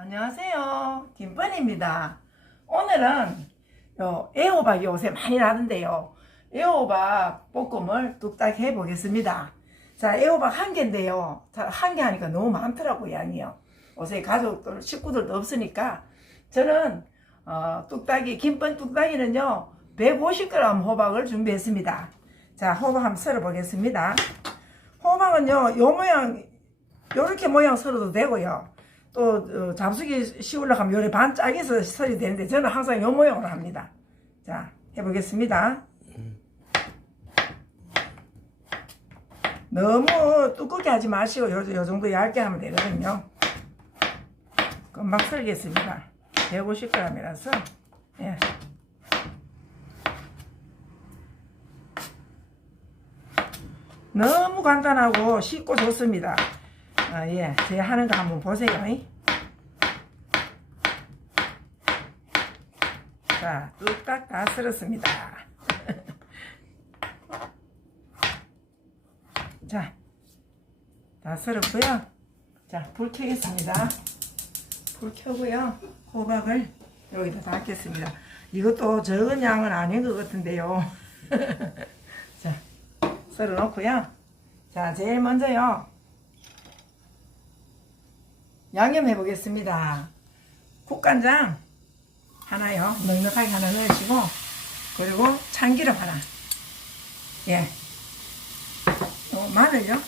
안녕하세요. 김뻔입니다. 오늘은 요 애호박이 요새 많이 나는데요. 애호박 볶음을 뚝딱 해 보겠습니다. 자, 애호박 한 개인데요. 한 개 하니까 너무 많더라고요, 양이요. 요새 가족들, 식구들도 없으니까 저는 어, 뚝딱이, 김뻔 뚝딱이는요, 150g 호박을 준비했습니다. 자, 호박 한번 썰어 보겠습니다. 호박은요, 요 모양, 요렇게 모양 썰어도 되고요. 또 어, 잡수기 씌우려고 하면 요래 반 짜게서 썰이 되는데 저는 항상 요 모양으로 합니다. 자, 해보겠습니다. 너무 두껍게 하지 마시고 요, 요 정도 얇게 하면 되거든요. 금방 썰겠습니다. 150g이라서 예. 너무 간단하고 쉽고 좋습니다. 아, 예, 제가 하는 거 한번 보세요. 이. 자, 뚝딱 다 쓸었습니다. 자, 다 쓸었고요. 자, 불 켜겠습니다. 불 켜고요. 호박을 여기다 닦겠습니다. 이것도 적은 양은 아닌 것 같은데요. 자, 썰어 놓고요. 자, 제일 먼저요. 양념해 보겠습니다. 국간장 하나요. 넉넉하게 하나 넣으시고 그리고 참기름 하나. 예. 요 마늘요.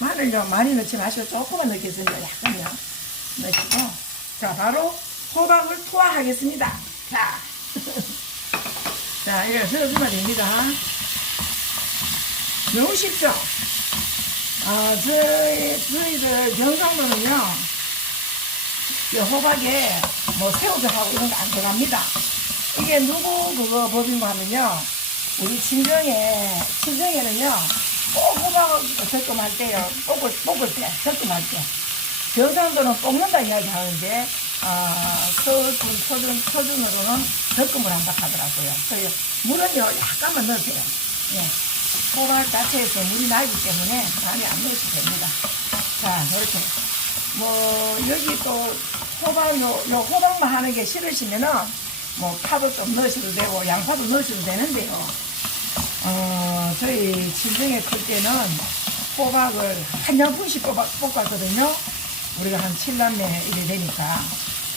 마늘요 많이 넣지 마시고 조금만 넣겠습니다. 약간요. 넣으시고 자 바로 호박을 투하하겠습니다. 자. 자, 이렇게 넣어주면 됩니다. 너무 쉽죠? 아, 저희, 저희들 경상도는요, 이 호박에 뭐 새우젓하고 이런 거 안 들어갑니다. 이게 누구 그거 법인가 하면요, 우리 친정에, 친정에는요, 꼭 호박을 적금할 때요, 볶을, 볶을 때, 적금할 때. 경상도는 볶는다 이야기 하는데, 아, 서울, 서준, 서준으로는 적금을 한다 하더라고요. 그래서 물은요, 약간만 넣으세요. 예. 호박 자체에서 물이 나기 때문에 많이 안 넣으셔도 됩니다. 자, 이렇게. 뭐, 여기 또 호박, 요, 요 호박만 하는 게 싫으시면은, 뭐, 파도 좀 넣으셔도 되고, 양파도 넣으셔도 되는데요. 어, 저희 친정에 클 때는 호박을 한 양푼씩 뽑아, 볶았거든요. 우리가 한 7남매 이래 되니까.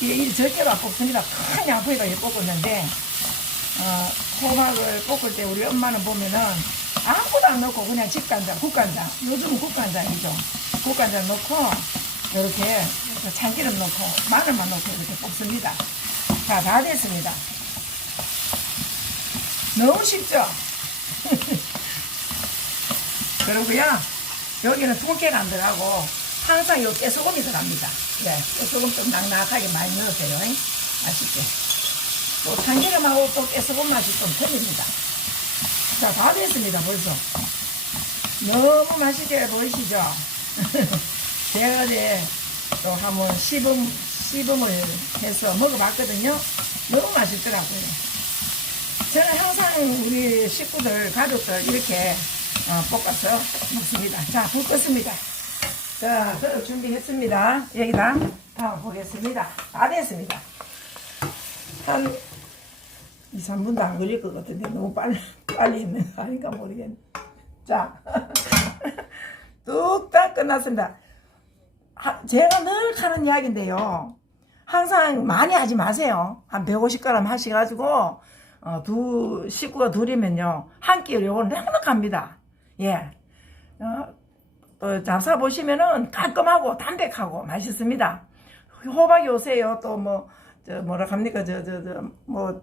이게 일 적게만 볶습니다. 큰 양푼에다 이렇게 볶았는데, 어, 호박을 볶을 때 우리 엄마는 보면은 아무것도 안 넣고 그냥 집간장, 국간장. 요즘은 국간장이죠. 국간장 넣고 이렇게 참기름 넣고 마늘만 넣고 이렇게 볶습니다. 자, 다 됐습니다. 너무 쉽죠? 그러고요. 여기는 통깨가 안 들어가고 항상 요 깨소금이 들어갑니다. 예, 깨소금 좀 낭낙하게 많이 넣으세요. 잉? 맛있게. 또 참기름하고 또 깨소금 맛이 좀 틀립니다. 자, 다 됐습니다, 벌써. 너무 맛있게 보이시죠? 어제 또 한번 시범, 시범을 해서 먹어봤거든요. 너무 맛있더라고요. 저는 항상 우리 식구들, 가족들 이렇게 어, 볶아서 먹습니다. 자, 불 껐습니다. 자, 그릇 준비했습니다. 여기다 다 보겠습니다. 다 됐습니다. 한 2, 3분도 안 걸릴 것 같은데 너무 빨리, 빨리 있는 거 아닌가 모르겠네. 자, 뚝딱 끝났습니다. 하- 제가 늘 하는 이야기인데요. 항상 많이 하지 마세요. 한 150g 하셔가지고, 어, 두, 식구가 둘이면요. 한 끼를 요걸 넉넉합니다. 예. 어, 또 잡사 보시면은 깔끔하고 담백하고 맛있습니다. 호박이 오세요. 또 뭐, 저, 뭐라 합니까? 저, 저, 저, 뭐,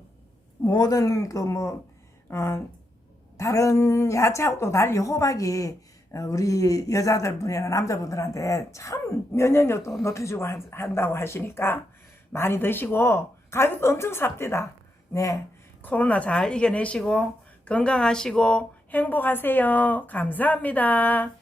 모든 그 뭐, 어, 다른 야채하고 또 달리 호박이 어, 우리 여자들 분이나 남자분들한테 참 면역력도 높여주고 한- 한다고 하시니까 많이 드시고 가격도 엄청 삽디다. 네. 코로나 잘 이겨내시고 건강하시고 행복하세요. 감사합니다.